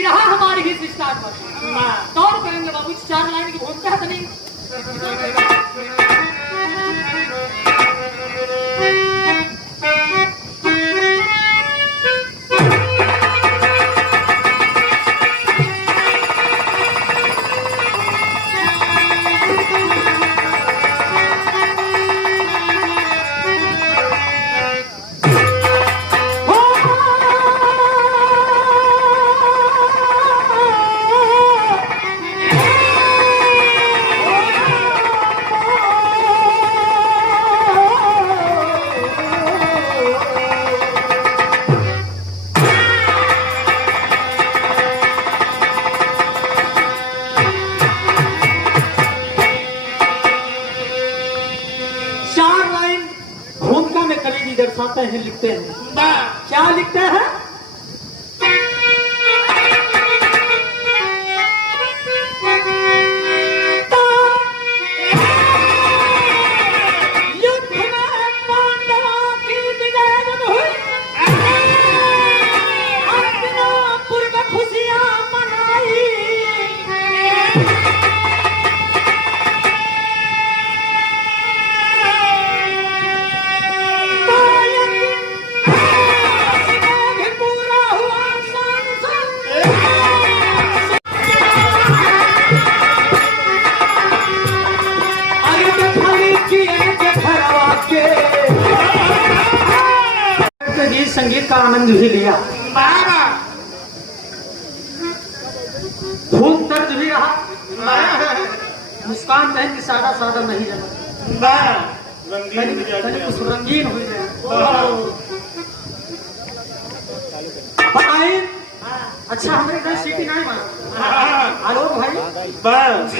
बिरहा हमारी ही विस्तार पर दौड़ करेंगे बाबू, 4 लाइन की भूमिका है नहीं। दर्शाते हैं, लिखते हैं। क्या लिखते हैं? युद्ध में पांडवों की विजय जब हुई, हस्तिनापुर में खुशियां मनाई। संगीत का आनंद भी लिया, खूब दर्द भी रहा, मुस्कान पहन के सादा सादा नहीं जमा, कुछ रंगीन हो जाए। बताइए, अच्छा हमारे घर सीटी नहीं मारा। हेलो भाई,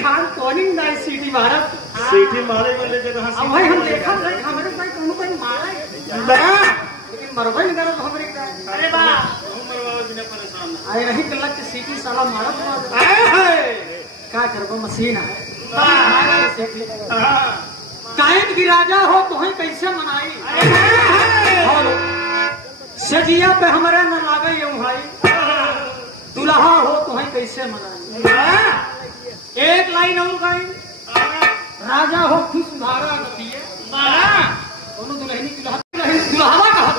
खान कॉलिंग ना सीटी मारा, सीटी मारे वाले जगह अब भाई हम देखा हमारे भाई कौन कोई मारा, लेकिन मरबा नहीं करा तो हमारे का। अरे वाह, मरवा बिना परेशान आए नहीं कल्ला के सीटी साला मारा तो क्या करबो, मशीन है। कायद की राजा हो तो ही कैसे मनाई, और सजिया पे हमारे न लागे यूं भाई, दुल्हा हो तो ही कैसे मनाई। एक लाइन और गाई, राजा हो खुश मारा नदिए, दोनों दुल्हनी दुल्हावा कहा,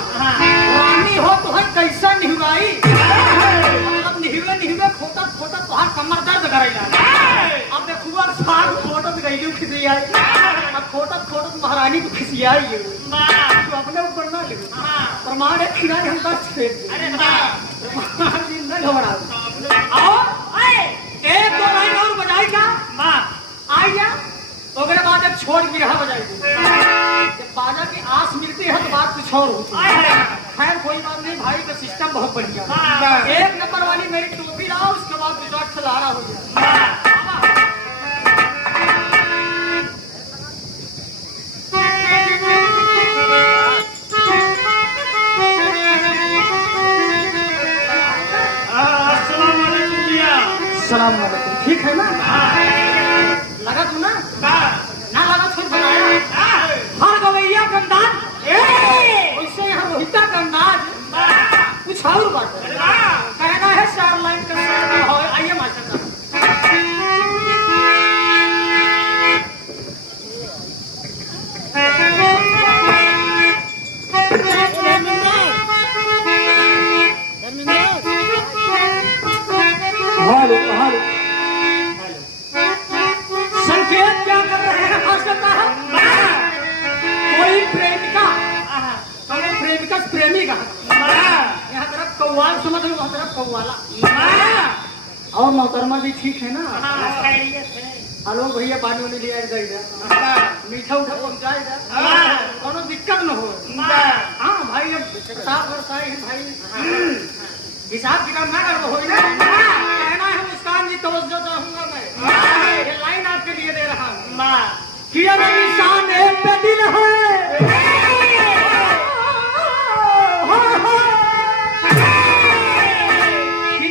रानी हो तो है कैसा निहुराई, मतलब निहुए निहुए खोटा खोटा तुहार कमर दर्द करैला। अब देखुआ साग खोटत गईलू खिसियाई, अब खोटत खोटत महारानी को खिसियाई, तो अपने ऊपर ना ले प्रमाण है, खिलाए हम दर्द फेंक दे। अरे प्रमाण दिन नहीं घबरा, आओ एक दो लाइन और बजाई क्या आई जा, तो अगले बाद एक छोड़ बिरहा बजाई, जब बाजा की आस मिलती है तो बात कुछ और होती है। खैर कोई बात नहीं भाई, का सिस्टम बहुत बढ़िया। एक नंबर वाली मेरी टोपी लाओ, उसके बाद गुजरात खिलारा हो जाए। सलाम वालेकुम, ठीक है ना? लगा तू ना लगा खुद बनाया, हर गवैया का अंदाज वैसे यहाँ रोहिता का अंदाज कुछ और बात कहना है। 4 लाइन का आइए मास्टर साहब। संकेत क्या कर रहे हैं मास्टर साहब? कोई प्रेमिका, कोई प्रेमिका प्रेमी का, यहाँ तरफ कौवाल समझ लो, वहाँ तरफ कौवाला। और मोहतरमा भी ठीक है ना? हेलो भैया, पानी वानी लिया इधर, मीठा उठा पहुँचाएगा, कोनो दिक्कत न हो। हाँ भाई, अब साफ बरसाई है भाई, हिसाब किताब ना कर हो ना, कहना है मुस्कान जी, तवज्जो चाहूंगा मैं, ये लाइन आपके लिए दे रहा हूँ कि अगर निशान पे दिल है,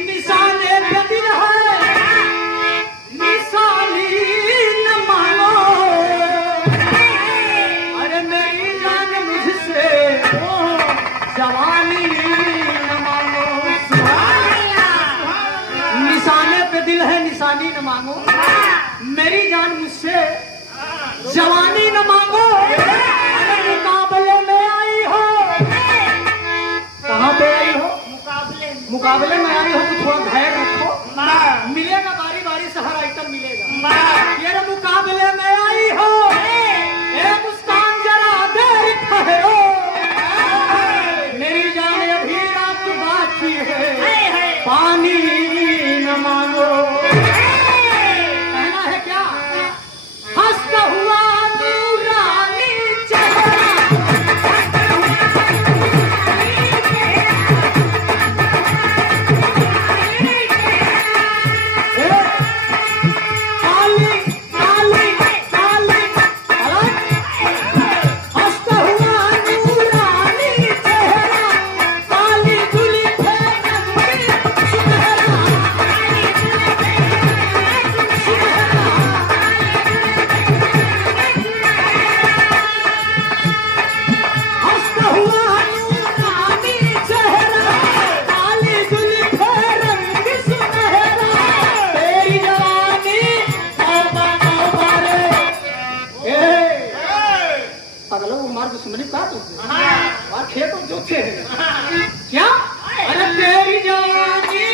निशान पे दिल है, निशानी न मानो, अरे मेरी जान मुझसे जवानी न मानो। न मांगो, मेरी जान मुझसे जवानी न मांगो। अगर मुकाबले में आई हो, कहाँ पे आई हो? मुकाबले में आई हो तो थोड़ा धैर्य रखो, मिलेगा बारी बारी से हर आइटम मिलेगा। ये मुकाबले में आई हो, मुस्कान जरा देर ठहरो, मेरी जान अभी रात बाकी है, पानी न मांगो। कहना है क्या? हंसता हुआ नूरानी चेहरा, खेतों जो थे क्या? अरे तेरी जवानी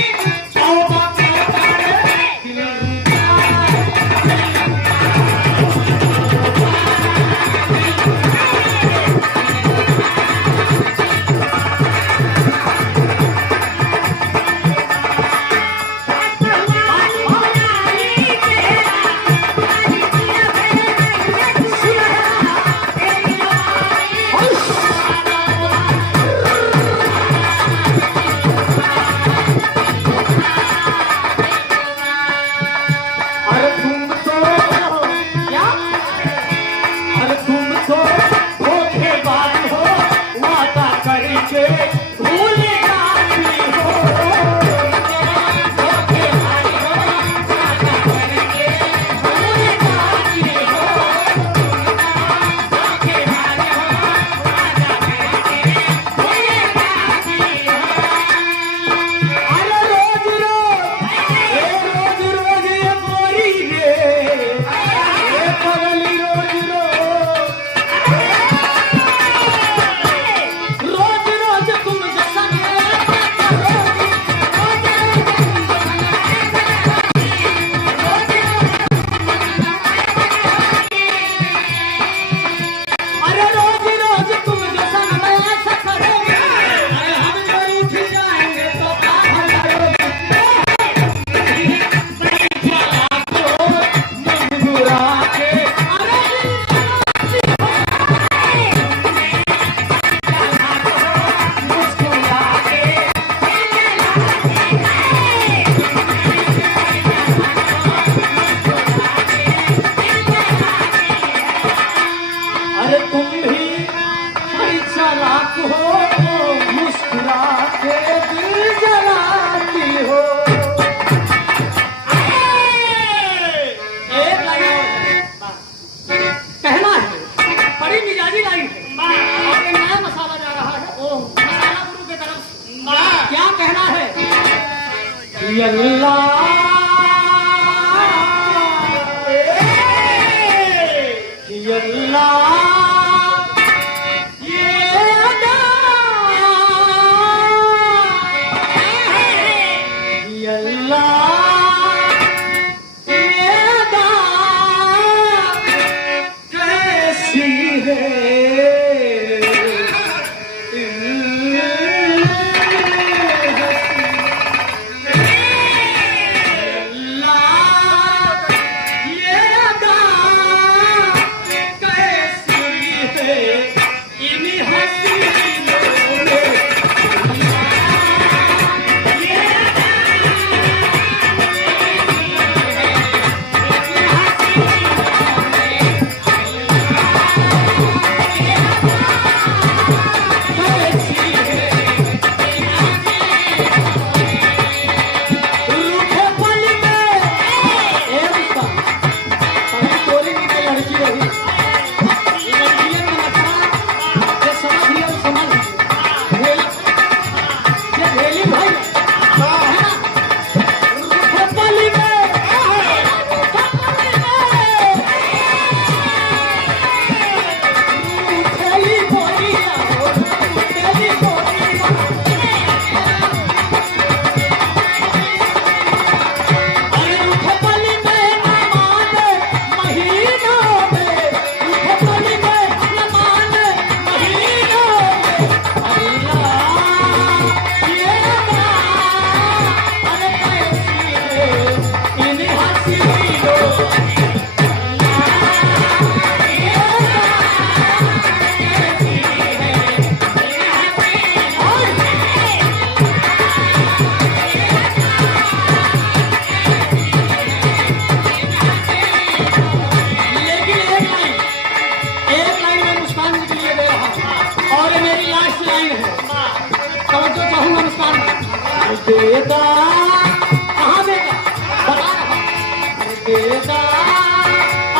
देगा,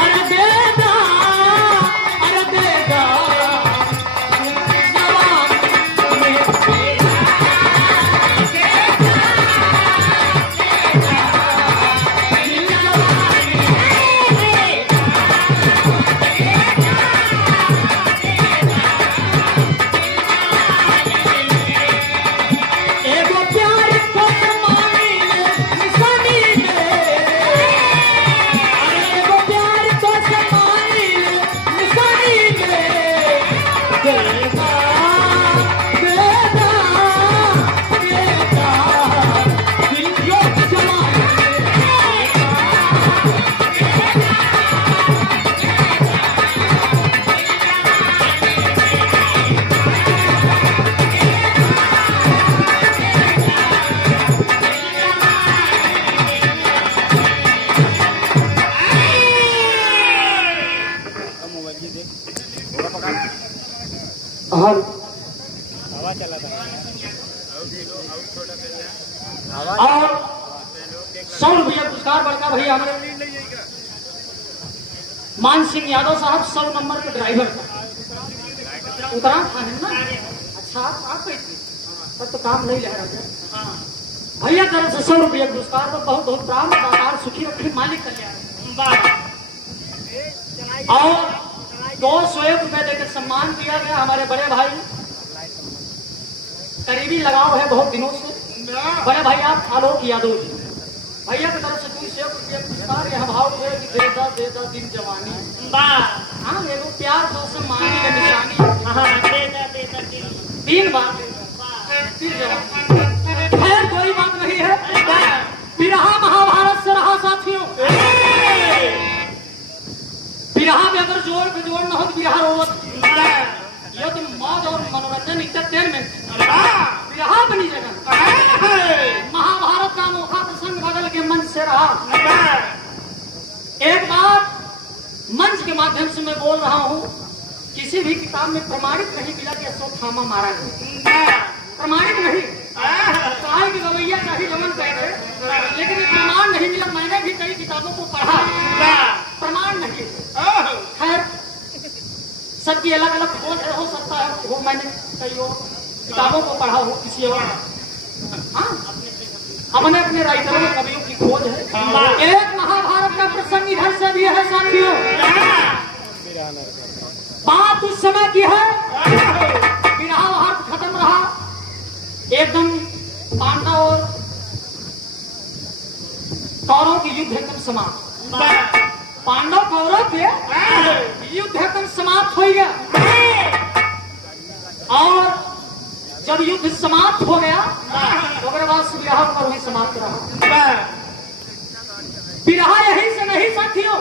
अरे देगा, अरे देगा, जवानी में देगा, एगो प्यार को समानी में, निशानी में, अरे एगो प्यार को समानी में, निशानी में, देगा, देगा, देगा, दिल जो जवानी और 100 रुपया पुरस्कार बड़का भैया हमारे मान सिंह यादव साहब 100 नंबर के ड्राइवर था, उतरा था है ना। अच्छा आप कैसे तब तो काम नहीं लग रहा था भैया तरफ से 100 रुपया पुरस्कार तो बहुत बहुत प्राण दातार सुखी रखे मालिक कल्याण। और 200 रुपए देकर सम्मान किया गया हमारे बड़े भाई, करीबी लगाव है बहुत दिनों से, बड़े भाई आप आलोक यादव जी भैया की तरफ से 200 रुपया पुरस्कार। यह भाव है कि देता देता दिन जवानी, हाँ एगो प्यार तो सम्मान की निशानी, 3 बार दिन जवानी। खैर कोई बात नहीं है, बिरहा महाभारत से रहा साथियों। बिरहा में अगर जोड़ पे जोड़ न हो तो बिरहा रोवत, ये तो मौज और मनोरंजन इंटरटेनमेंट बिरहा बनी जगह। महाभारत का अनोखा प्रसंग बगल के मंच से रहा। एक बार मंच के माध्यम से मैं बोल रहा हूँ, किसी भी किताब में प्रमाणित नहीं मिला कि अश्वत्थामा मारा गया, प्रमाणित नहीं। कहा कि गवैया चाहे जमन कहते, लेकिन प्रमाण नहीं मिला। मैंने भी कई किताबों को पढ़ा, प्रमाण नहीं। खैर सबकी अलग अलग खोज हो सकता है, वो मैंने कई और किताबों को पढ़ा हो किसी और, हाँ हमने अपने राइटरों में कवियों की खोज है। एक महाभारत का प्रसंग इधर से भी है साथियों। बात उस समय की है, बिरहा भारत खत्म रहा एकदम, पांडव और कौरव की युद्ध एकदम समाप्त। पांडव कौरव के युद्ध एकदम समाप्त हो गया। और जब युद्ध समाप्त हो गया तो बाद बिरहा पर वही समाप्त रहा। बिरहा यही से नहीं साथियों,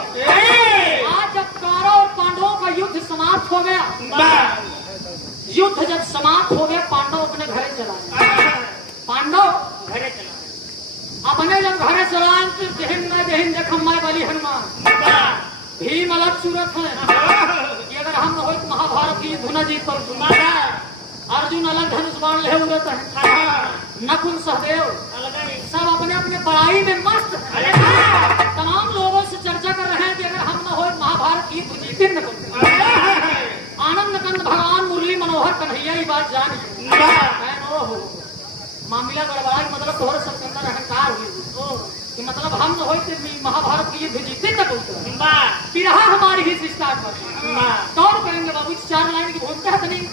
आज जब कौरव और पांडवों का युद्ध समाप्त हो गया, युद्ध जब समाप्त हो गया, पांडव अपने घरे चला गए। पांडव घरे चला, अपने जब घरे चला तो जहिन देखम माय बलि हनुमान, भीम अलग सूरत है कि अगर हम हो तो महाभारत की युद्ध न जीत पर। अर्जुन अलग धनुष बाण ले उड़त है, नकुल सहदेव सब अपने अपने पढ़ाई में मस्त। तमाम लोगों से चर्चा कर रहे हैं कि अगर हम न हो महाभारत की युद्ध जीते न। आनंद कंद भगवान मुरली मनोहर कन्हैया ये बात जानी मामला गड़बड़ा, मतलब तोहर सब के अंदर अहंकार हुई कि मतलब हम न हो महाभारत की युद्ध जीते न बोलते। बिरहा हमारी ही शिष्टा कौन करेंगे बाबू, 4 लाइन की बोलते है नहीं।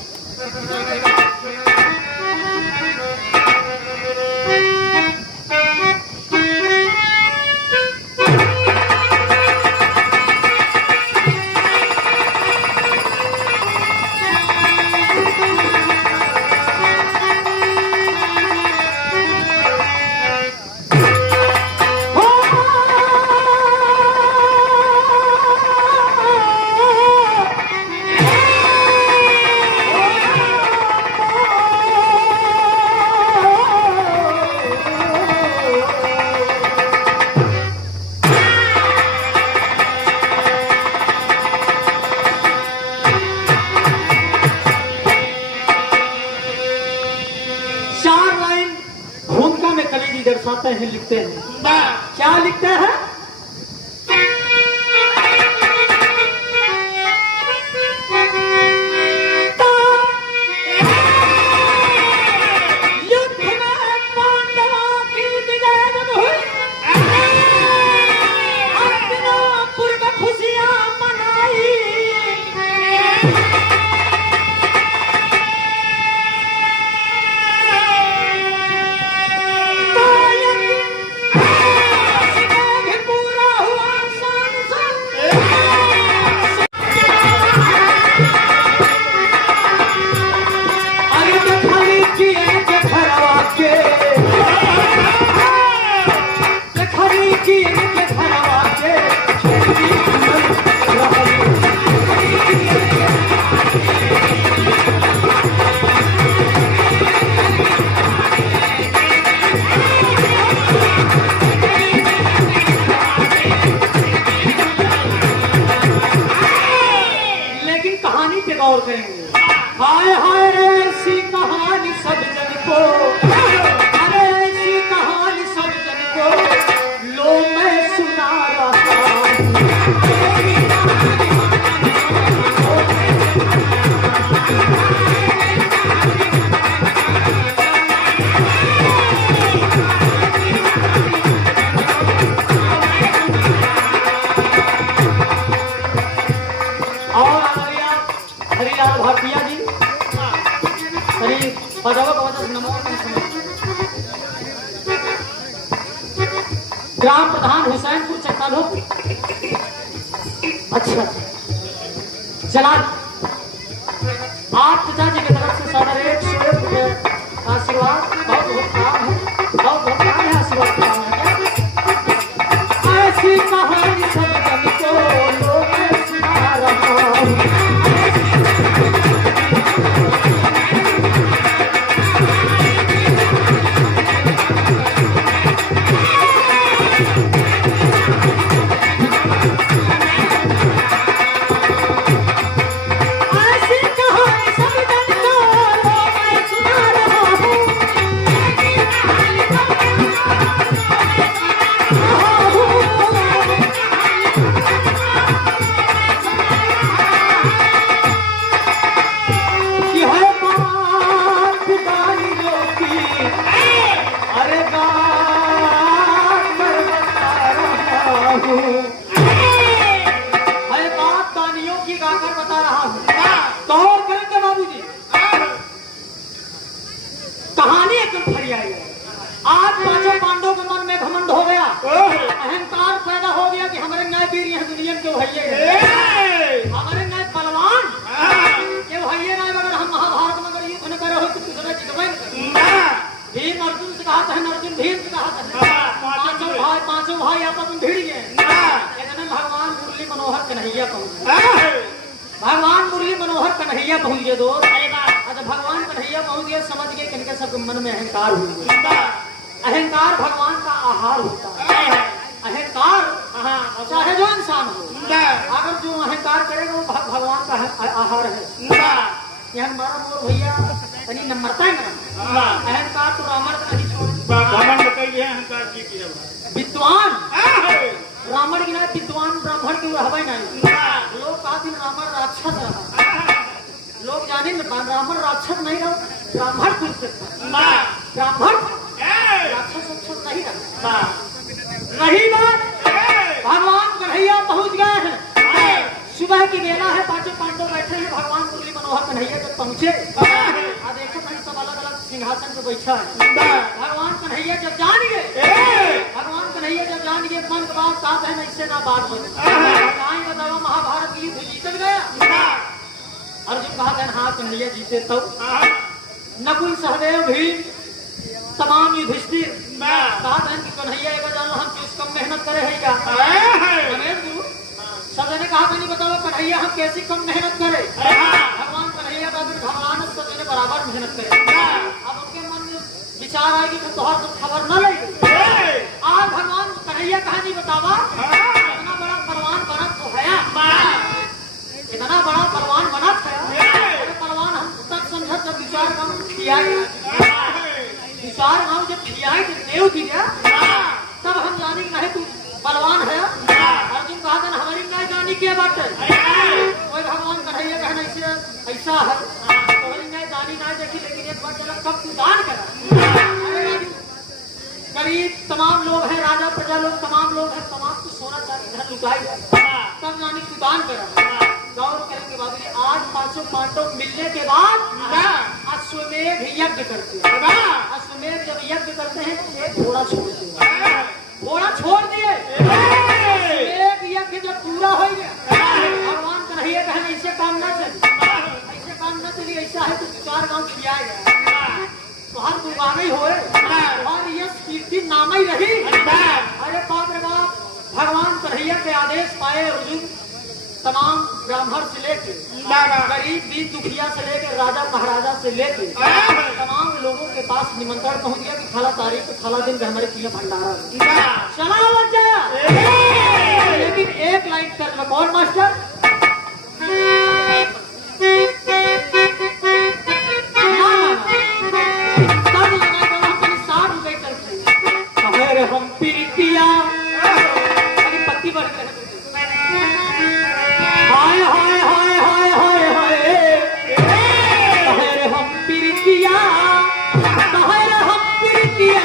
दर्शाते हैं, लिखते हैं। क्या लिखते हैं? ग्राम प्रधान हुसैनपुर चक्कालों। अच्छा चला आप पिताजी की तरफ से 150 रुपये आशीर्वाद। बहुत बहुत काम है, बहुत बहुत काम है, आशीर्वाद का काम है। ऐसी कहानी सब जग को लोग सुना रहा हूं। आज पांचों पांडवों के मन में घमंड हो गया, अहंकार पैदा हो गया कि हमारे न्याय वीर यहाँ दुनिया के भैये, हमारे न्याय बलवान के भैये ना। अगर हम महाभारत में अगर युद्ध न करे हो तो दूसरे जितवे भीम अर्जुन से कहा था, अर्जुन भीम से कहा था, पांचों भाई आपस में भिड़ गए। इतने भगवान मुरली मनोहर कन्हैया पहुंचे, भगवान मुरली मनोहर कन्हैया पहुंच गए दोस्त। अच्छा भगवान कन्हैया पहुंच गए, समझ गए कि इनके सबके मन में अहंकार हो गया। अहंकार भगवान का आहार होता है। अहंकार चाहे जो इंसान हो, अगर जो अहंकार करेगा वो भगवान का आहार है। यहाँ हमारा मोर भैया तनी नम्रता है ना, अहंकार तो रावण का विद्वान रावण की ना, विद्वान ब्राह्मण की रहबे नहीं। लोग कहा रावण राक्षस रहा, लोग जाने ब्राह्मण राक्षस नहीं रहा, ब्राह्मण कुछ ब्राह्मण राक्षस नहीं रहा। रही बात भगवान कन्हैया पहुंच गए हैं, सुबह की बेला है, पांचों पांडव बैठे हैं। भगवान मुरली मनोहर कन्हैया जब पहुंचे, देखो सब अलग अलग सिंहासन पे बैठा है। भगवान कन्हैया जब जान गए, भगवान कन्हैया जब जान गए मन के बात साथ है, इससे ना बात हो। बताओ महाभारत की युद्ध जीत गया। अर्जुन कहा था हाँ कन्हैया जीते तब। नकुल सहदेव भीम तमाम युधिष्ठिर कहा था कि कन्हैया एक जान हम किस कम मेहनत करे है क्या। सब ने कहा नहीं बताओ कन्हैया हम कैसी कम मेहनत करे। भगवान कन्हैया का भगवान सब ने बराबर मेहनत करे। अब उनके मन में विचार आएगी तो तोहर कुछ खबर न लगे। आज भगवान कन्हैया कहानी बतावा, इतना बड़ा बलवान बनत तो है, इतना बड़ा बलवान बनत है। बलवान हम तक समझत जब विचार गाँव खियाई, विचार गाँव जब खियाई देव की तब हम जाने की नहीं तू बलवान है। अर्जुन कहा था हमारी क्या जानी की बात है, कोई भगवान कन्हैया कहना इसे ऐसा है, तुम्हारी मैं जानी ना देखी, लेकिन एक बात चलो कब तू दान करा। गरीब तमाम लोग हैं, राजा प्रजा लोग तमाम लोग हैं, तमाम को सोना चांदी घर लुटाई तब जानी तू दान करा। गौर करने के बाद आज पांचों पांडव मिलने के बाद अश्वमेध यज्ञ करते हैं। अश्वमेध जब यज्ञ करते हैं तो एक घोड़ा छोड़ते हैं, घोड़ा छोड़ दिए। एक यज्ञ जब पूरा हो गया, भगवान कन्हैया कहना ऐसे काम न चले, ऐसे काम न चली, ऐसा है तो चार गांव खियाएगा तो हर दुर्गा ही होए और ये कीर्ति नाम ही रही। अरे बाप रे बाप, भगवान कन्हैया के आदेश पाए अर्जुन तमाम ब्राह्मण से लेके गरीब भी दुखिया से लेके राजा महाराजा से लेके तमाम लोगों के पास निमंत्रण पहुंच गया कि फला तारीख फला दिन का हमारे किया भंडारा चला मत जाया। लेकिन एक लाइन कर कौन मास्टर हम पीतिया पत्ती बढ़ हाय हाय हाय हाय हाय हाय हम पीतिया हम पीतिया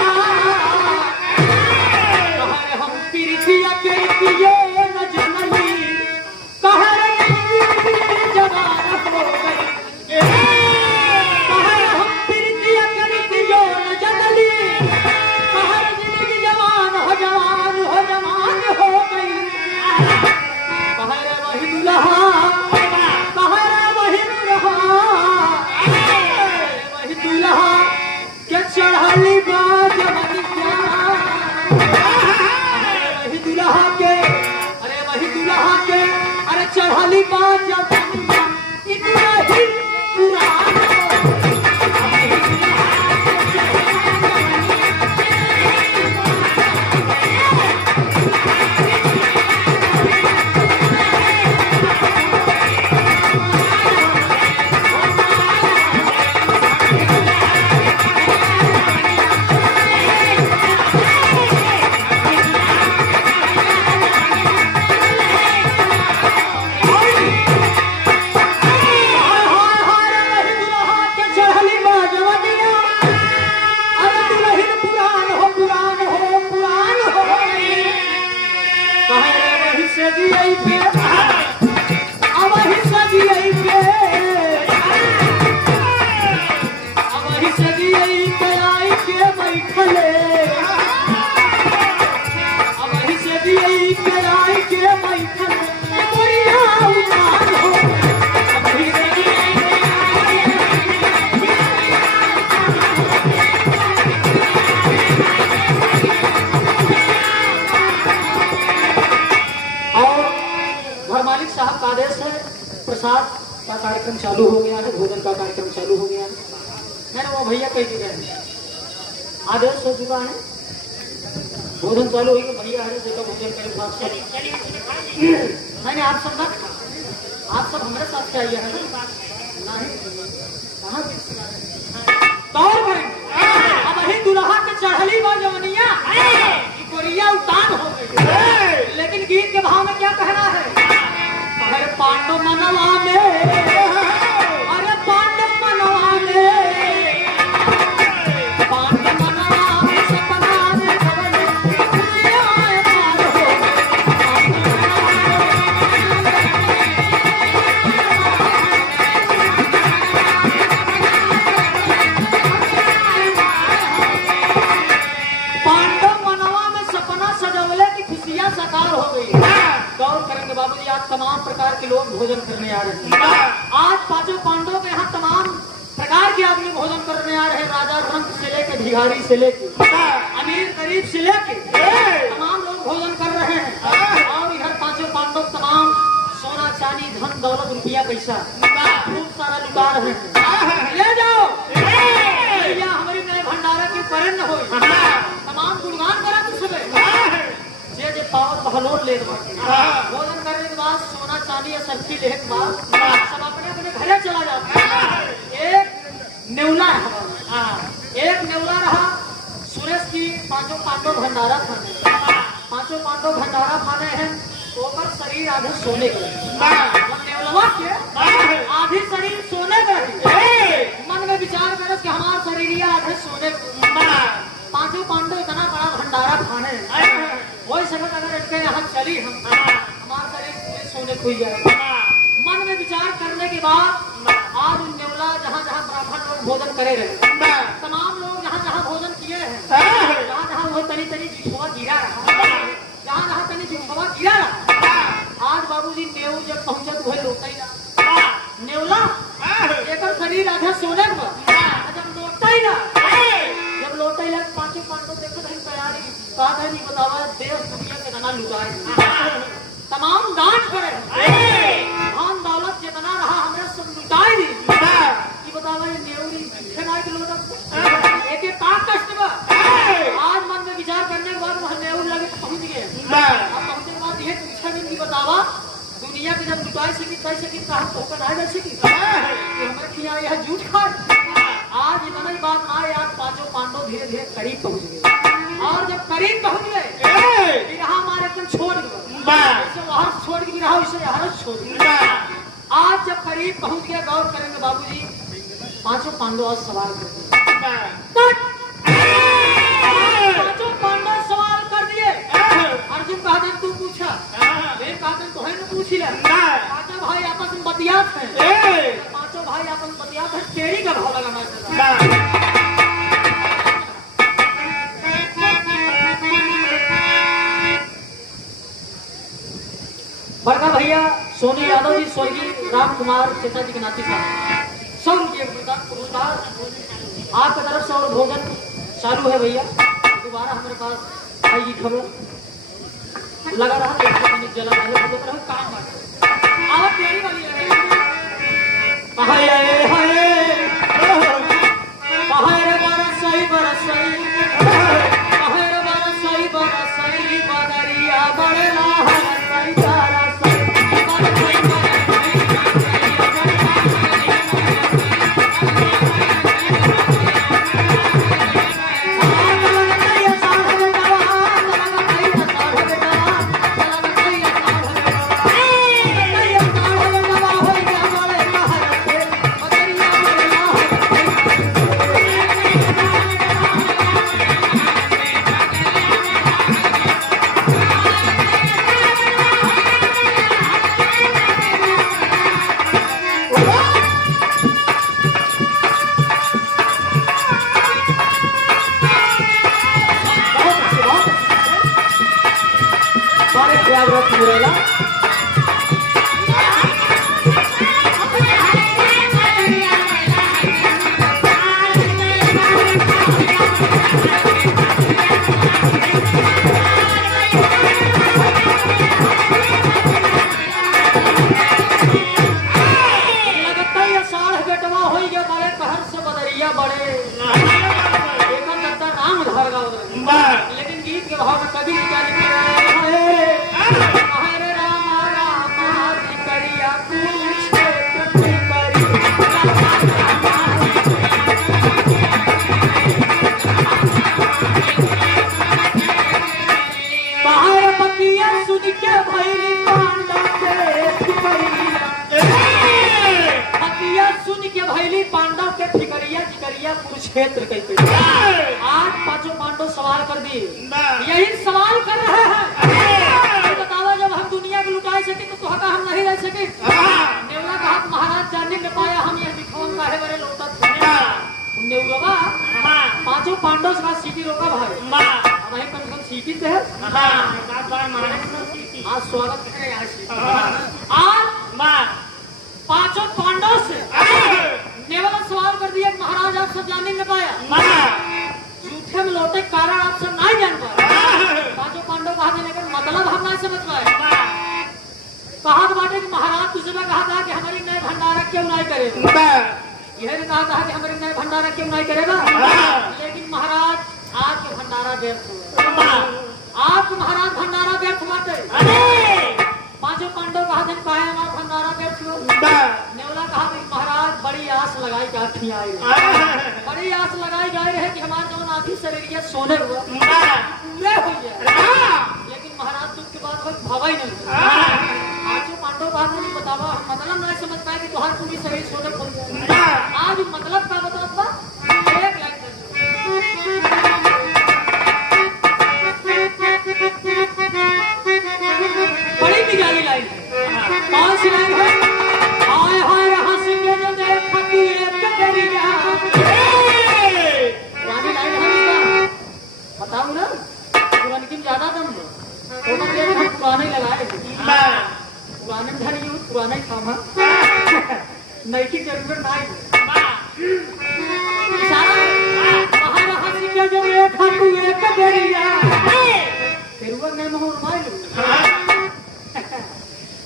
हम पीतिया के पिए न जनली जवान हो गई हम पीतिया के पिए न जनली जवान हो चढ़ली बाजवनिया इतना ही पुरान का कार्यक्रम चालू हो गया है, भोजन का कार्यक्रम चालू हो गया है ना। वो भैया कह चुके हैं, आदेश हो चुका है, भोजन चालू हो गया। भैया है देखो भोजन करे साथ नहीं आप सब ना, आप सब हमारे साथ चाहिए है नहीं कहाँ तौर करेंगे। अब वही दुल्हा के चढ़ली बाजवनिया कोरिया उतान हो गई, लेकिन गीत के भाव में क्या कहना है? अरे पांडव मनवा में, अरे पांडव मनवा में, पांडव मनवा में सपना में खबर खुशियां पार हो पांडव मनवा में सपना सजवले की खुशियां साकार हो गई। गौर करेंगे बाबूजी, आज तमाम प्रकार के लोग भोजन करने आ रहे हैं। आज पांचों पांडवों के यहाँ तमाम प्रकार के आदमी भोजन करने आ रहे हैं। राजा रंग से लेके भिखारी से लेके अमीर गरीब से लेके तमाम लोग भोजन कर रहे हैं। और इधर पांचों पांडव तमाम सोना चांदी धन दौलत रुपया पैसा खूब सारा लुटा रहे हैं। ले जाओ भैया हमारी नए भंडारा की परन हो, तमाम गुणगान करा तुझे जे पावर बहलोर ले भोजन करने के बाद सोना चांदी या सब्जी लेने के बाद सब अपने अपने घरे चला जाता है। एक नेवला है, एक नेवला रहा सुरेश की पांचों पांडव भंडारा खाने, पांचों पांडव भंडारा खाने हैं तो पर शरीर आधे सोने के नेवलवा के आधी शरीर सोने के मन में विचार करे कि हमारा शरीर आधे सोने। पांचों पांडव इतना बड़ा भंडारा खाने वही समय अगर इनके यहाँ चली हम हमारे शरीर सोने खुल जाए। मन में विचार करने के बाद आज नेवला जहाँ जहाँ ब्राह्मण लोग भोजन करे रहे, तमाम लोग जहाँ जहाँ भोजन किए हैं, जहाँ जहाँ वो तनी तनी जुठवा गिरा रहा, जहाँ जहाँ तनी जुठवा गिरा रहा। आज बाबूजी नेव जब पहुंचत हुए लौटा ही नेवला एक शरीर आधा सोने जब लौटता ही ना, जब लौटा ही लग पांचों पांडव देखो नहीं तैयारी बात है नहीं बतावा देश दुनिया के तना लुटाए, तमाम दान करे धन दौलत जितना रहा हमने सब लुटाए दी। ये बतावा ये नेवरी खेनाई के लोग एक एक काट कष्ट आज मन में विचार करने के बाद वहाँ नेवरी लगे पहुंच गए। अब पहुंचने के बाद ये पूछा भी नहीं बतावा दुनिया के जब लुटाई सकी तय सकी कहा तो कर जा सकी हमारे खिया यह झूठ खा। आज इतना ही बात ना यार पांचों पांडव धीरे धीरे करीब पहुंच गए और जब करीब पहुंच गए फिर हमारे एकदम छोड़ वहां छोड़ के रहा इसे यहाँ छोड़। आज जब करीब पहुंच गया गौर करेंगे बाबूजी, पांचों पांडव आज सवाल करते पांचों पांडव सवाल कर दिए। अर्जुन कहा तू पूछा, कहा तो है ना पूछ लिया। पांचों भाई आपस में बतियात है, पांचों भाई आपस में बतियात है, टेढ़ी का भाव लगाना। बड़का भैया सोनी यादव जी स्वर्गीय राम कुमार चेता जी के नाती का 100 रुपये पुरस्कार आपकी तरफ से और भोजन चालू है भैया। दोबारा हमारे पास आई खबर लगा रहा जला रहे काम आवाज प्यारी वाली है हाय हाय हाय रे बरसई बरसई हाय रे बरसई बरसई बदरिया बड़ला हरसई तरसई लेकिन गीत के भाव में कभी क्या लिखा हरे राम राम करिया पहाड़ पतिया सुन के भैरी पांडा पतिया सुन के भैली पांडव के ठिकरिया ठिकरिया कुरुक्षेत्र के आज पांचों पांडव सवाल कर दिए यही सवाल कर रहे हैं बताओ जब हम दुनिया को लुटा सके तो का हम नहीं रह सके नेवला कहा महाराज जाने न पाया हम यह दिखावन काहे बड़े लौटा नेवलवा पांचों पांडव का सीटी रोका भाई भाई कम से कम सीटी से है आज स्वागत करें आज पांचों पांडव से नेवला सवाल कर दिया महाराज आप सब जाने न पाया झूठे में लौटे कारण आप सब नहीं जान पाए पांचों पांडव कहा लेकिन मतलब हम नहीं समझ पाए कहा बाटे कि महाराज तुझे में कहा था कि हमारी नए भंडारा क्यों नहीं करेगा यह ने कहा था कि हमारी नए भंडारा क्यों नहीं करेगा लेकिन महाराज आपके भंडारा व्यर्थ हुआ आपके महाराज भंडारा व्यर्थ बाटे पांचों पांडव कहा थे पाए हमारा भंडारा व्यर्थ हुआ नेवला कहा कि महाराज बड़ी आस लगाई काठी आई बड़ी आस लगाई गई रहे कि हमारे जो आधी शरीर सोने हुआ पूरे हो गया लेकिन महाराज तुझके बाद कोई भवा ही नहीं पांचों पांडव कहा नहीं बतावा मतलब नहीं समझ पाए कि तुम्हारा पूरी शरीर सोने खोल गया आज मतलब का बताओ एक लाइन बड़ी निराली लाइन है कौन सी लाइन है हाय हाय हंसेंगे जो देखती एक करिया पुरानी लाइन है इसका बताऊं ना पुरानी की ज्यादा दम है तो हम पुराने लगाए पुराने धरी पुराना ही काम है नई की जरूरत नहीं सारा बाहर हंसेंगे जो देखती एक करिया फिर वो नहीं मोहर मार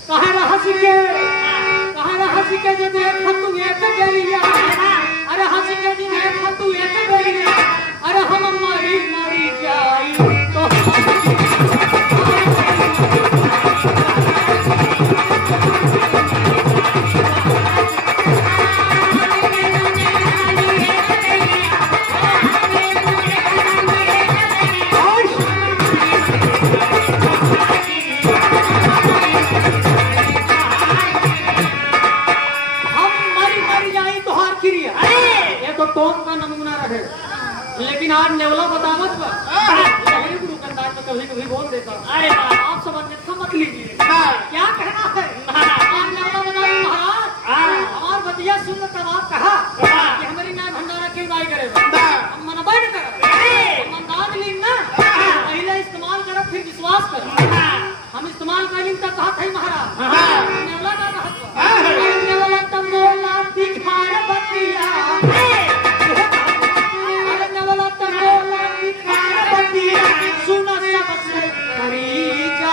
कहा हंसी के जो देख तू एक बेरिया अरे हंसी के जो देख तू एक बेरिया अरे हम मारी मारी जाई तो कौन का नमूना रहे लेकिन आज नेवला बतावत दुकानदार में कभी कभी बोल देता आप सब अन्यथा मत लीजिए क्या कहना है आज नेवला बताओ महाराज हमार बतिया सुन तब आप कहा कि हमारी नया भंडारा क्यों नहीं करेगा हम मनबा न करा हम अंदाज ली ना पहले इस्तेमाल करा फिर विश्वास करा हम इस्तेमाल करें तब कहा था महाराज नेवला का कहा नेवला तब मोला दिखार बतिया सुना सबसे करी जा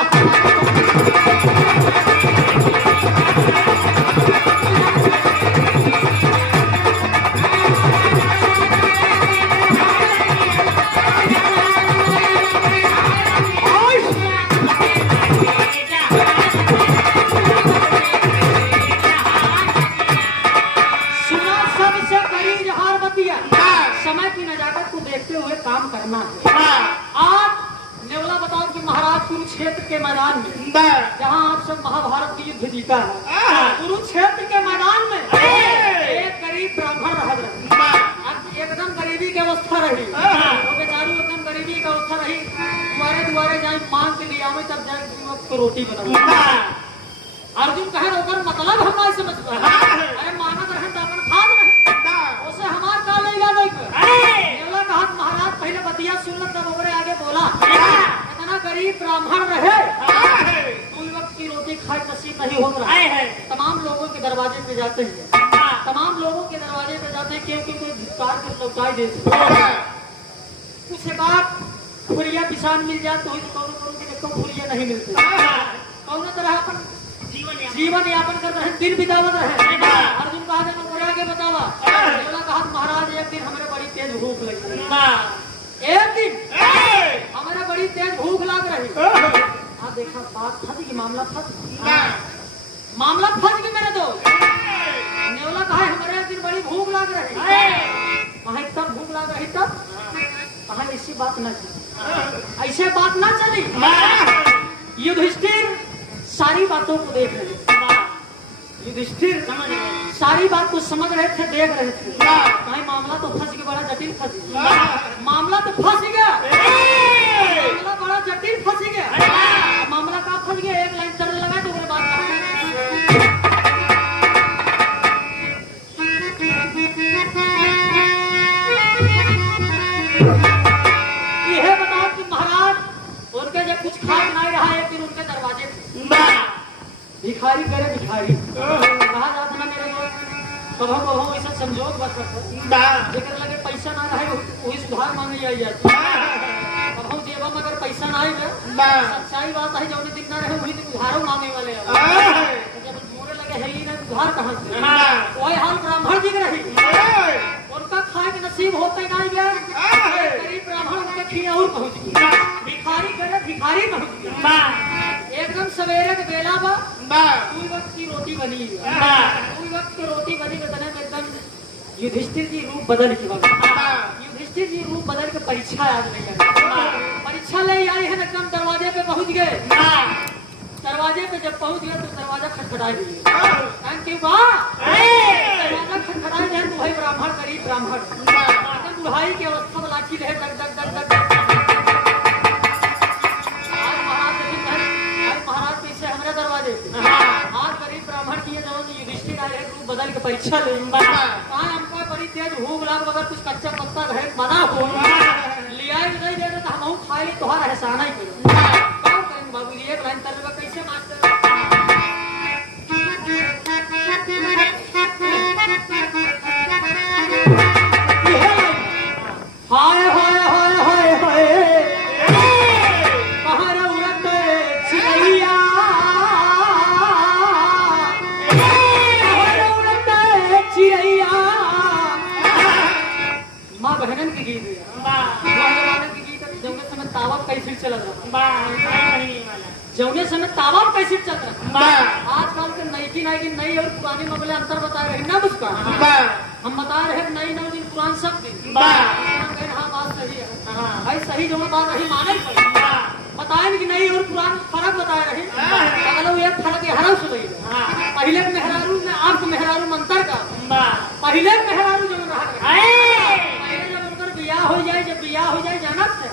कुरुक्षेत्र के मैदान में, जहाँ आप सब महाभारत की युद्ध जीता है। कुरुक्षेत्र के मैदान में एक गरीब ब्राह्मण रहत रहे। अब एकदम गरीबी की अवस्था रही, वो बेचारू एकदम गरीबी की अवस्था रही। दुआरे जाए मांग के लिए आवे, तब जाए वक्त को रोटी बना। अर्जुन कहे ओकर मतलब हम नहीं समझ पाए। अरे मानत रहे तो अपन खाद रहे, उसे हमार का लेगा नहीं कर। कहा महाराज पहले बतिया सुन, तब ओकरे आगे बोला, इतना गरीब ब्राह्मण रहे, कोई वक्त की रोटी खाए नसीब नहीं हो रहा है। तमाम लोगों के दरवाजे पे जाते हैं, तमाम लोगों के दरवाजे पे जाते हैं, क्योंकि कोई धिक्कार के लौटाई देते। उसे बात खुरिया किसान मिल जाए तो खुरिया नहीं मिलते, कौन तरह अपन जीवन यापन कर रहे, दिन बितावत रहे। अर्जुन कहा आगे बतावा। कहा महाराज एक दिन हमारे बड़ी तेज भूख लगी, एक दिन हमारे बड़ी तेज भूख लग रही। हाँ देखा बात फंस गई, मामला फंस गई मेरे दोस्त। नेवला कहा हमारे एक दिन बड़ी भूख लग रही। कहा तब भूख लग रही, तब कहा ऐसी बात न चली, ऐसे बात न चली। युधिष्ठिर सारी बातों को देख रहे थे, युधिष्ठिर सारी बात को समझ रहे थे, देख रहे थे। कहीं मामला तो फंस गया, बड़ा जटिल फंस गया। मामला तो फंस गया, मामला बड़ा जटिल फंस गया। मामला कहाँ फंस गया, एक लाइन चलने लगा तो बात यह बताओ कि महाराज उनके जब कुछ खा नहीं रहा, एक दिन उनके दरवाजे भिखारी करे, भिखारी कहा जाता ना मेरे दोस्त, कहो ऐसा संजोग बस जेकर लगे पैसा ना रहे वही सुधार मांगे आई जाती। कहो देवा मगर पैसा ना आए, सच्चाई बात है, जो दिन ना रहे वही दिन उधारों मांगे वाले। जब मोरे लगे है ही ना उधार कहाँ से, वही हाल ब्राह्मण जी रही, उनका खाए के नसीब होते नहीं गया। गरीब ब्राह्मण उनके खिए और पहुंच गया, भिखारी करे भिखारी पहुंच गया। एकदम सवेरे के बेला कोई वक्त की रोटी बनी, कोई वक्त की रोटी बनी, एकदम युधिष्ठिर जी रूप बदल के युधिष्ठिर जी रूप बदल के परीक्षा याद नहीं आई, परीक्षा ले आई है, एकदम दरवाजे पे पहुंच गए। दरवाजे पे जब पहुंच गए तो दरवाजा खटखटाई दिए, दरवाजा खटखटाई दिया तो भाई ब्राह्मण गरीब ब्राह्मण बुढ़ाई की अवस्था में लाठी रहे, डग डग डग डग। आज गरीब ब्राह्मण की युधिष्ठिर आए रूप बदल के परीक्षा ले, हमको बड़ी तेज भूख लग, अगर कुछ कच्चा पत्ता रहे मना हो लिया नहीं दे तो हम खाए तुहार एहसाना ही करो। बाबू जी एक लाइन तर्जुमा कैसे मास्टर हाय हाय हाय हाय हाय कहाँ उड़त चिड़ैया, चिड़ैया माँ बहनन की गीत की गीत जौने समय तावा कैसे चल रहा, जौने समय तावा कैसे चल रहा। आजकल के नई और पुराने मामले अंतर बता रहे ना, उसका हम बता रहे नई नौ दिन पुरान सब दिन। हाँ बात सही है भाई, सही जो बात रही माने बताए कि नहीं और पुरान फर्क बताए रहे। एक फर्क हरा सुबह पहले मेहरारू में आप मेहरारू मंतर का पहले मेहरारू जो पहले जब उनकर बियाह हो जाए, जब बियाह हो जाए जाना से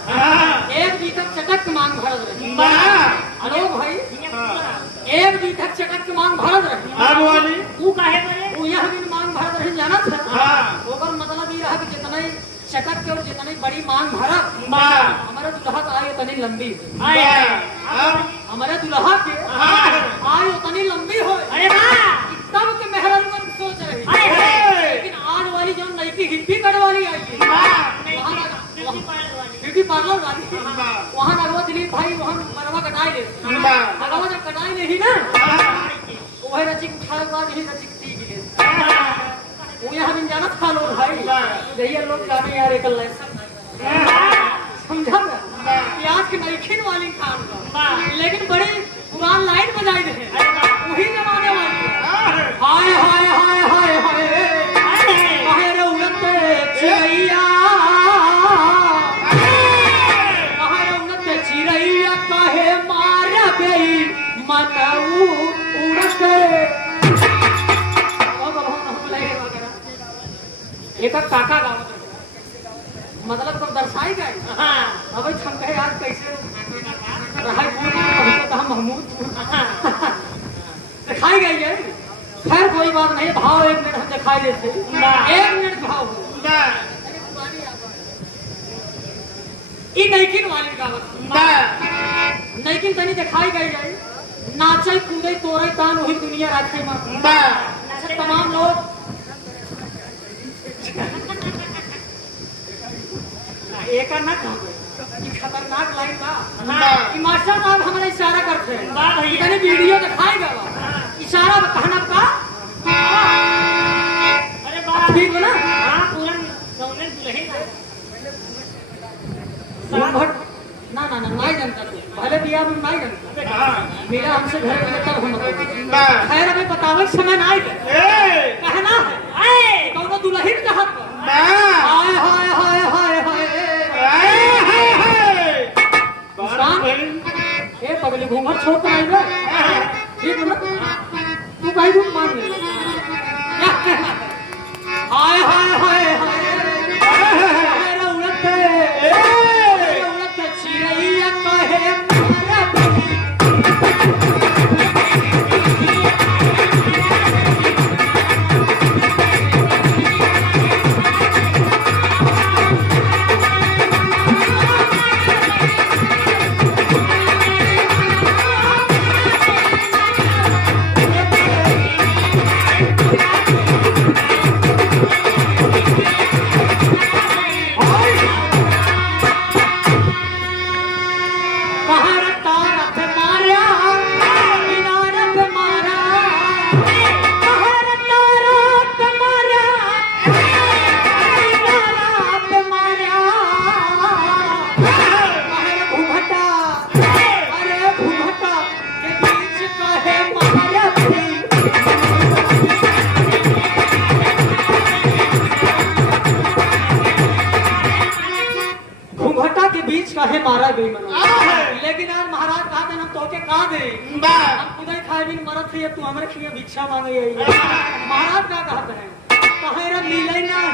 एक बीतक चटक मांग भरत रहे। हेलो भाई, एक बीतक चटक मांग भरत रहे, वो यह भी मांग भरत रहे जाना से। ओकर मतलब ये है कि जितना चटक के और जितनी बड़ी मांग भरत हमारे दुल्हा का आयु उतनी लंबी हो, हमारे दुल्हा के आयु उतनी लंबी हो, तब के मेहरारू मन सोच रही। लेकिन आज वाली जो नई की हिप्पी कट वाली आई है, ब्यूटी पार्लर वाली, वहाँ लगवा दिलीप भाई वहाँ मरवा कटाई दे, लगवा जब कटाई नहीं ना वही रची उठा बाद यही रची दी हम जानत खा लो भाई, यही लोग जाने यार एक समझा आज की नईखिन वाली खान, लेकिन बड़ी पुरान लाइट बजाई दे वही जमाने वाली। हाय हाय हाय हाय हाय रे उड़ते चिड़ैया, चिड़ैया काहे गई मनाऊ उड़ते एक काका गावत मतलब तो दर्शाई गए अब हम कहे आज कैसे रहा तो हम महमूद दिखाई गई है। खैर कोई बात नहीं, भाव 1 मिनट हम दिखाई देते 1 मिनट भाव नैकिन वाली गावत नैकिन तनी दिखाई गई जाए नाचे कूदे तोरे तान वही दुनिया राखे में अच्छा तमाम लोग एक ना खतरनाक लाइन बा कि मास्टर साहब हमारा इशारा करते हैं यानी वीडियो दिखाई गवा इशारा कहना का अरे बात ठीक है ना पूरन गौने दुल्हे ना ना ना नहीं जानता तू पहले बिया में नहीं जानता मेरा हमसे घर में तब हम खैर अभी बतावे समय ना कहना है कौन दुल्हन का हक हाय हाय हाय हाय हाय ए पगली घूंघट छोड़ कर आई ना ठीक है ना तू कहीं भी मान ले क्या कहना हाय हाय हाय हाय उड़ते उड़ते चिड़ैया कहे मारा गई लेकिन आज महाराज कहा थे हम तोके कहा दे हम खुदा खाए बिन मरत थे तू हमरे लिए भिक्षा मांगे महाराज का कहते हैं कहे मिले नहीं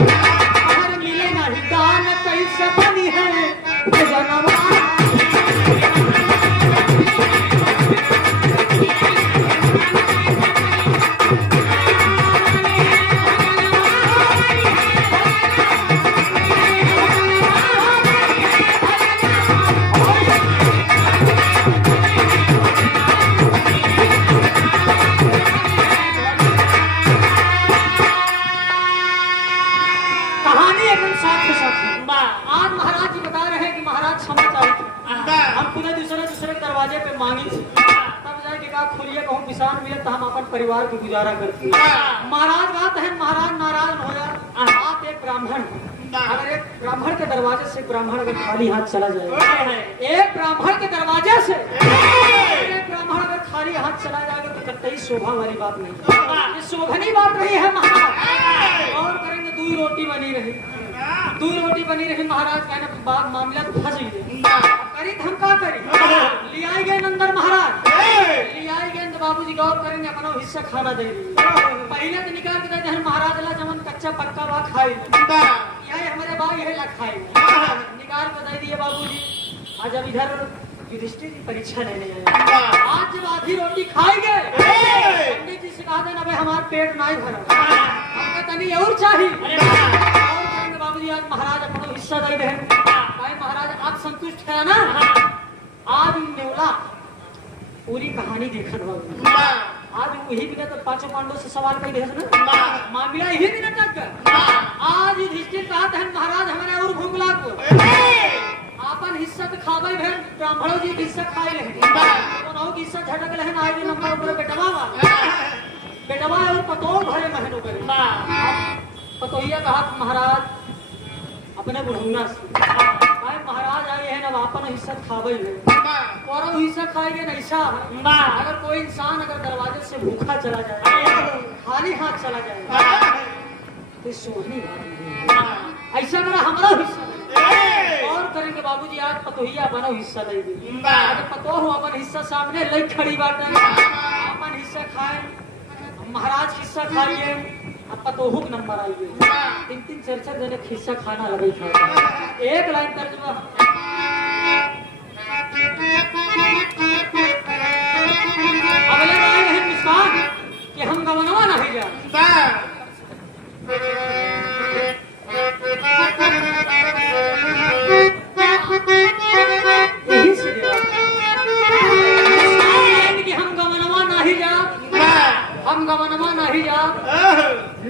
कहे मिले नहीं दान कैसे बनी है जनवा आज महाराज जी बता रहे हैं कि महाराज क्षमा चाहते हम खुद दूसरे दरवाजे पे मांगी तब जाके कहा खोलिए कहूँ किसान मिले तो हम अपन परिवार की गुजारा करते हैं। महाराज बात है महाराज नाराज हो जाए आप एक ब्राह्मण अगर एक ब्राह्मण के दरवाजे से ब्राह्मण अगर खाली हाथ चला जाए एक ब्राह्मण के दरवाजे से एक ब्राह्मण अगर खाली हाथ चला जाएगा तो कतई शोभा वाली बात नहीं, ये शोभनी बात नहीं है महाराज। और करेंगे 2 रोटी बनी रही 2 रोटी बनी रही महाराज कहने बाद मामला तो फंस गए करी हम का करी ले आई गए अंदर महाराज ले आई गए तो बाबूजी गौर करेंगे अपना हिस्सा खाना दे पहले तो निकाल के देते हैं महाराज ला जमन कच्चा पक्का बा खाई यही हमारे बा यही ला खाई निकाल के दे दिए बाबूजी। आज अब इधर युधिष्ठिर की परीक्षा लेने आए आज जब आधी रोटी खाई गए पंडित जी से कहा देना भाई हमारा पेट नहीं भरा हमको तनी और चाहिए बाबूजी। आज महाराज अपना हिस्सा दे रहे भाई महाराज आप संतुष्ट है ना। आज नेवला पूरी कहानी देखत बाबू आज वही भी तो 5 पांडवों से सवाल कर रहे ना मामला यही भी नाटक आज युधिष्ठिर कहा था महाराज हमारे और घुमला को अपन हिस्सा तो खावे भेल ब्राह्मणों जी हिस्सा खाए रहे कोनो हिस्सा झटक रहे ना आई नंबर ऊपर बेटवा और पतोल भरे महनो करे पतोहिया कहा महाराज अपने बुढ़ौना से भाई महाराज आए हैं ना अपन हिस्सा खावे भेल और हिस्सा खाएंगे ना ऐसा अगर कोई इंसान अगर दरवाजे से भूखा चला जाए खाली हाथ चला जाए तो सोहनी बात नहीं ऐसा मेरा हमारा हिस्सा और करेंगे बाबूजी आज पतोहिया बनो हिस्सा ले दी आज पतोह अपन हिस्सा सामने ले खड़ी बाटे अपन हिस्सा खाए महाराज हिस्सा खाइए अब पतोहू के नंबर आइए 3-3 4-4 जने हिस्सा खाना लगे खाए एक लाइन तर्जमा अगले लाइन है मिसाल कि हम गवनवा नहीं जा यही से कि हम गवनवा नहीं जा हम गवनवा नहीं जा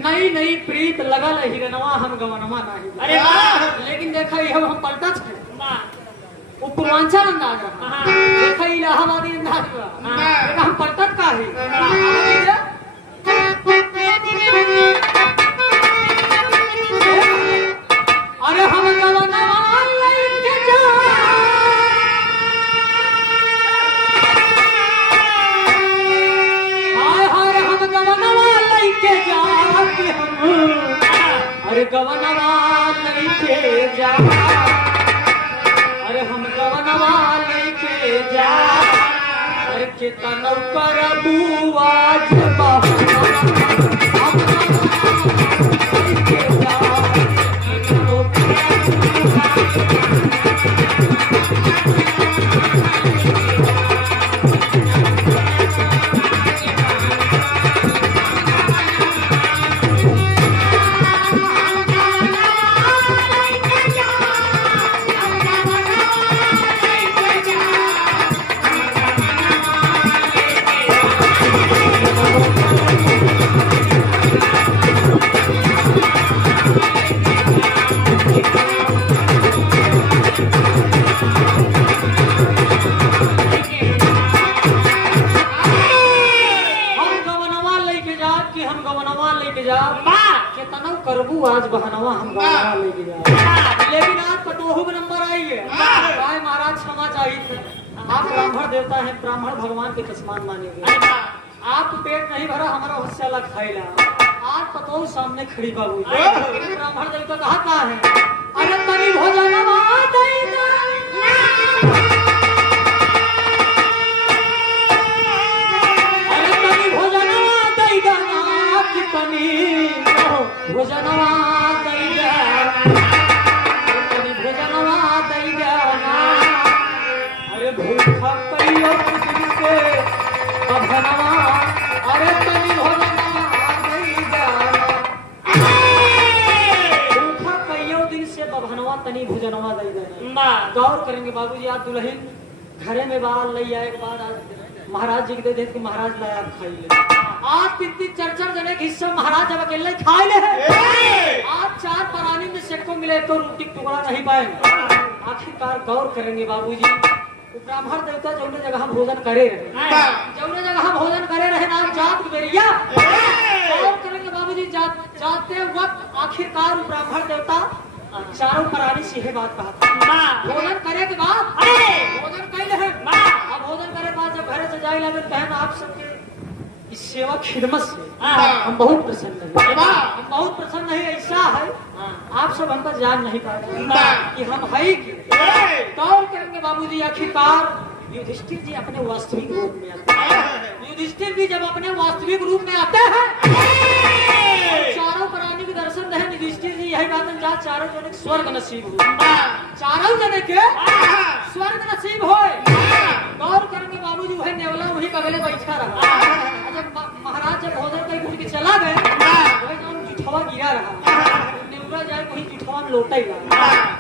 नई नई प्रीत लगल हिरनवा हम गवनवा नहीं जा। अरे वाह लेकिन देखा ये हम पलटा थे वो पूर्वांचल अंदाज देखा इलाहाबादी अंदाज देखा हम पलटत का है अरे हम गवनवा लेके जा हाय हाय हम गवनवा लेके जा कि हम अरे गवनवा लेके जा अरे हम गवनवा लेके जा अरे कितना कर बुआ करबू आज बहनवा हम गवनवा लेके जा लेकिन आज पटोहू का नंबर आई है गाय महाराज क्षमा चाहिए थे आप ब्राह्मण देवता हैं ब्राह्मण भगवान के तस्मान मानेंगे आप पेट नहीं भरा हमारा हिस्सा ला खाइला आज पटोहू सामने खड़ी बाबू ब्राह्मण देवता कहा है अरे तनी भोजनवा देगा अरे तनी भोजनवा देगा ना कि तनी भोजनवा दैगा भोजनवा दैगा अरे भूखा कहियो दिन के बभनवा अरे तनी भोजनवा दैगा भूखा कहियो दिन से बभनवा तनी भोजनवा दैगा गौर करेंगे बाबूजी आप दुल्हन घरे में बाल ले आए के बाद आज महाराज जी के दे कि महाराज लाया खाई ले आज 3-3 4-4 जने के हिस्सा महाराज जब अकेले खाए ले आज 4 परानी में सेको मिले तो रोटी टुकड़ा नहीं पाएंगे आखिरकार गौर करेंगे बाबूजी ब्राह्मण देवता जौने जगह भोजन करे रहे जौने जगह भोजन करे रहे नाम जात बेरिया गौर करेंगे बाबूजी जाते वक्त आखिरकार ब्राह्मण देवता चारों परानी से यह बात कहा भोजन करे के बाद भोजन कैले है भोजन करे बाद जब घरे से जाए लगे बहन आप सबके इस सेवा खिदमत से हम बहुत प्रसन्न हैं हम बहुत प्रसन्न है ऐसा है आप सब हम पर जान नहीं पाते कि हम है गौर करेंगे बाबूजी आखिरकार युधिष्ठिर जी अपने वास्तविक रूप में आते हैं युधिष्ठिर भी जब अपने वास्तविक रूप में आते हैं चारों प्राणी के दर्शन रहे युधिष्ठिर जी यही बात जा चारों जने स्वर्ग नसीब हो चारों जने के स्वर्ग नसीब हो गौर करेंगे बाबूजी वही नेवला वही कगले बैठा रहा जब महाराज जब भोजन कहीं उठ के चला गए वही जब जुठवा गिरा रहा नेवला जाए वही जुठवा में लोटा ही ला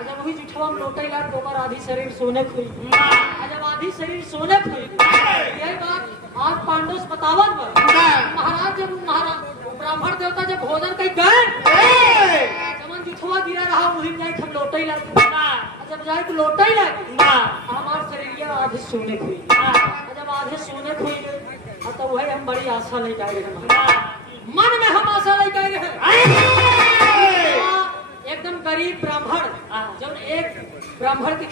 जब वही जुठवा में लोटा ही ला तो आधी शरीर सोने खुई जब आधी शरीर सोने खुई यही बात आज पांडव बतावन महाराज जब ब्राह्मण देवता जब भोजन कहीं गए जमन जुठवा गिरा रहा वही जाए हम लोटा ही ला जब जाए तो लोटा ही लगे हमारे शरीर आधे सोने खुई जब आधे सोने खुई गए तो वही हम बड़ी आशा लेके आए रहे मन में हम आशा लेके आए रहे एकदम गरीब ब्राह्मण जब एक ब्राह्मण की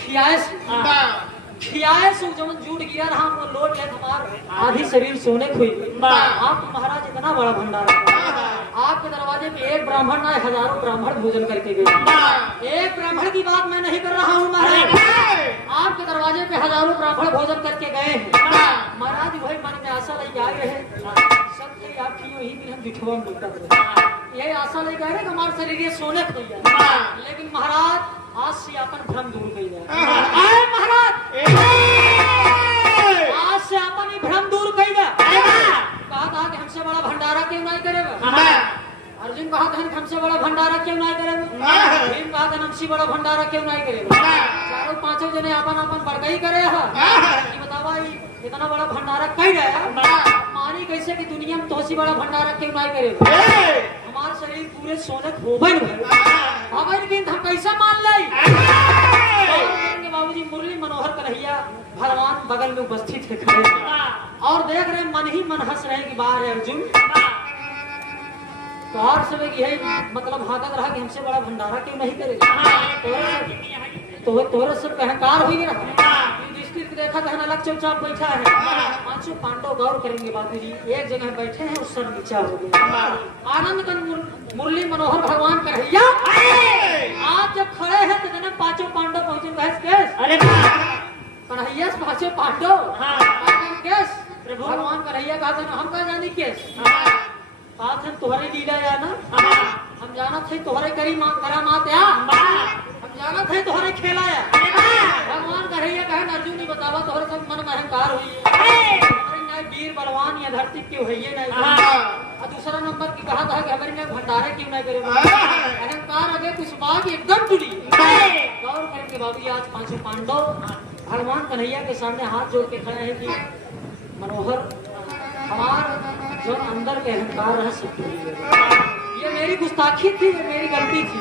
खियाए सो जब जूट गिरा रहा वो लोट ले हमार आधी शरीर सोने खुई। आप महाराज इतना बड़ा भंडारा आपके दरवाजे पे एक ब्राह्मण ना हजारों ब्राह्मण भोजन करके गए। एक ब्राह्मण की बात मैं नहीं कर रहा हूँ महाराज, आपके दरवाजे पे हजारों ब्राह्मण भोजन करके गए हैं। महाराज भाई मन में आशा लेके आए रहे सबके आपकी वही भी हम बिठवा मिलता यही आशा लेके आए कि हमारे शरीर ये सोने खुल जाए, लेकिन महाराज आज से अपन भ्रम दूर कर जाए। महाराज आज से अपन ही भ्रम दूर कर कहा था कि हमसे बड़ा भंडारा क्यों नहीं करेगा। अर्जुन कहा था हमसे बड़ा भंडारा क्यों नहीं करेगा। भीम कहा था हमसे बड़ा भंडारा क्यों नहीं करेगा। चारों पांचों जने अपन अपन बड़कई करे बतावा इतना बड़ा भंडारा कही गया मानी कैसे कि दुनिया में तोसी बड़ा भंडारा क्यों नहीं करेगा। हमारा शरीर पूरे सोने होबन हम कैसा मान ले। बाबूजी मुरली मनोहर कन्हैया भगवान बगल में उपस्थित है खड़े और देख रहे मन ही मन हंस रहे कि बाहर है अर्जुन। तो और समय की है मतलब हाकत रहा कि हमसे बड़ा भंडारा क्यों नहीं करेगा। तोरे सब अहंकार हो रहा देखा था अलग चुपचाप बैठा है। पांचों पांडव गौर करेंगे बाबूजी एक जगह बैठे हैं और सर नीचा हो गया। आनंद कंद मुरली मनोहर भगवान कन्हैया आप जब खड़े हैं तो जने पांचों पांडव पहुंचे बहस केस। अरे कन्हैया पांचों पांडव केस भगवान कन्हैया कहा था हम कहा जानी केस कहा था तुम्हारी लीला या ना हम जाना थे तुम्हारे करा मात या हम जाना थे तुम्हारे खेला या। भगवान कन्हैया कहे अर्जुन नहीं बतावा तुम्हारे सब मन में अहंकार हुई वीर बलवान या धरती क्यों है ये नहीं। और दूसरा नंबर की कहा था कि हमारे में भंडारे क्यों नहीं करेगा। अहंकार अगर कुछ बात एकदम जुड़ी गौर करके बाबू आज पांचों पांडव भगवान कन्हैया के सामने हाथ जोड़ के खड़े हैं कि मनोहर हमार जो अंदर के अहंकार रह सकती ये मेरी गुस्ताखी थी ये मेरी गलती थी।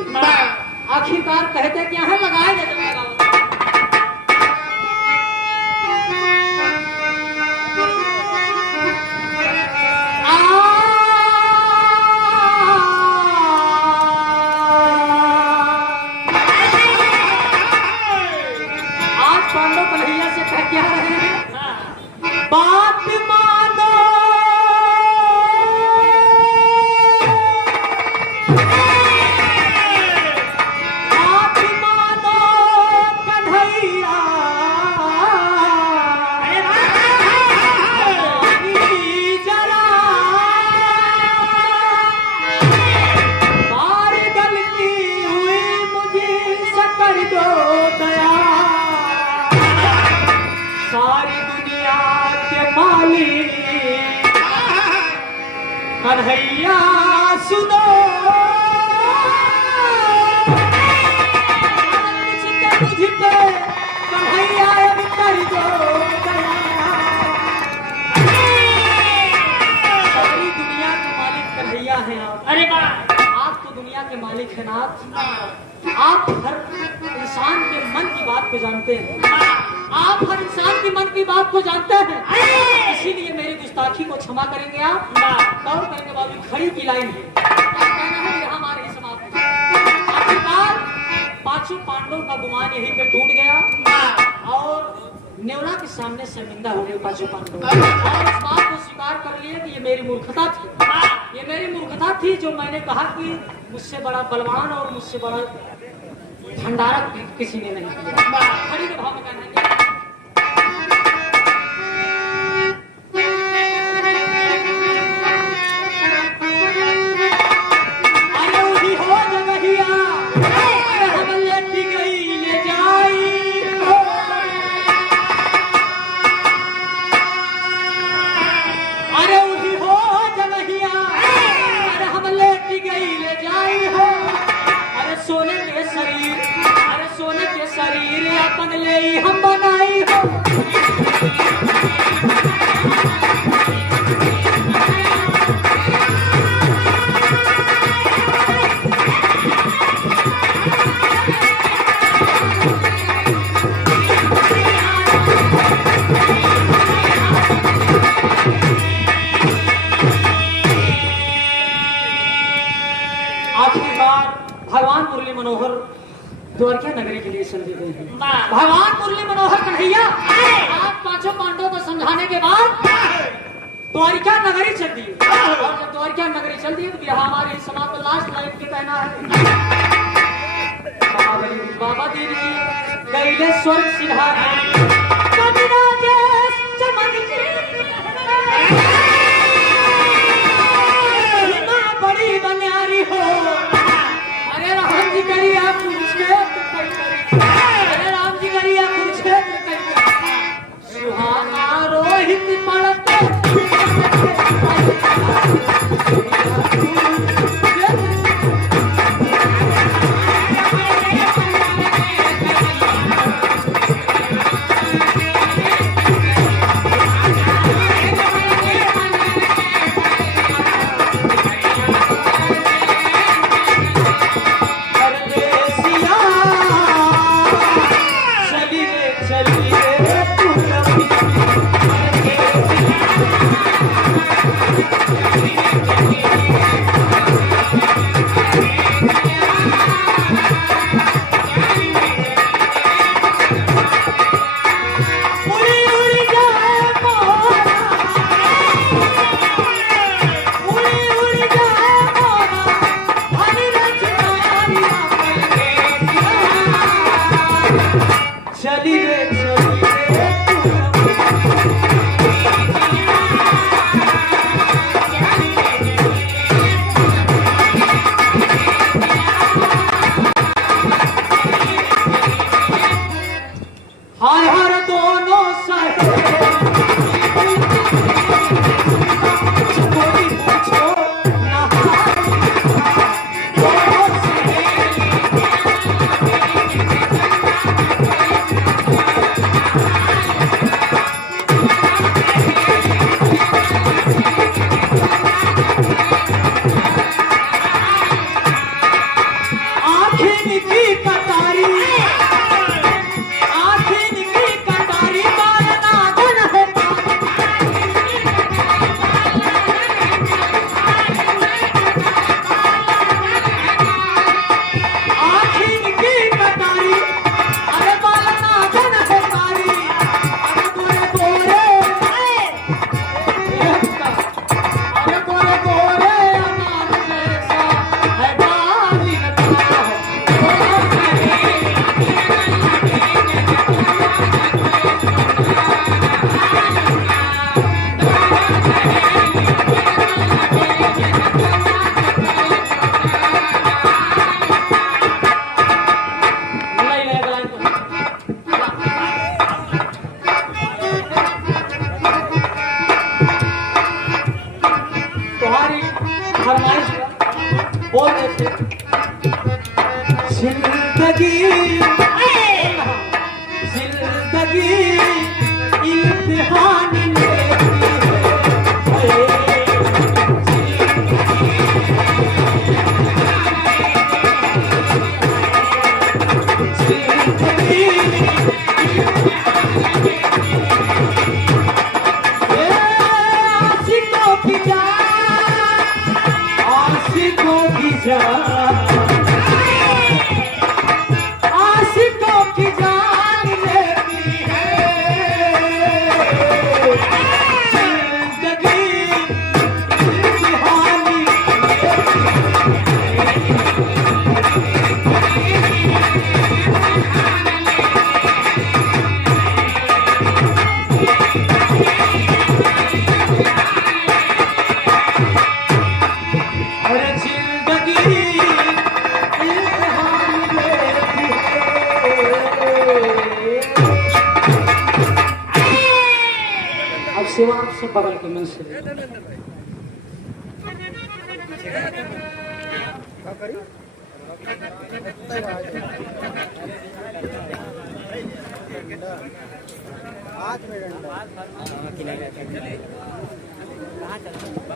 आखिरकार कहते क्या है लगाए आज पांडव कन्हैया से कह क्या रहे हैं बात मानो कन्हैया सुनो मुझ पे कन्हैया कर दो सारी दुनिया के मालिक कन्हैया हैं आप। अरे आप तो दुनिया के मालिक हैं नाथ। आप हर इंसान के मन की बात को जानते हैं। आप हर इंसान की मन की बात को जानते हैं इसीलिए मेरी गुस्ताखी को क्षमा करेंगे आप। गौर करेंगे बाबू खड़ी की लाइन है कहना है यहाँ हमारे समाप्त। आखिरकार पांचों पांडवों का गुमान यहीं पे टूट गया और नेवला के सामने शर्मिंदा हो गए पांचों पांडव और इस बात को स्वीकार कर लिए कि ये मेरी मूर्खता थी। ये मेरी मूर्खता थी जो मैंने कहा कि मुझसे बड़ा बलवान और मुझसे बड़ा भंडारा किसी ने नहीं किया। खड़ी के भाव में कहना हम बनाई हो। आखिरी बार भगवान मुरली मनोहर द्वारका नगरी के लिए चल गए हैं। भगवान मुरली मनोहर कन्हैया द्वारिका नगरी चल दी और जब द्वारिका नगरी चल दी तो यहाँ हमारे समाज में लास्ट लाइन के कहना है बाबा देवी जी गईले स्वर्ग सिधारे बड़ी बनियारी हो। अरे राम जी करिया पूछे अरे राम जी करिया पूछे सुहाना रोहित पड़ते सेवा से बगल के मन से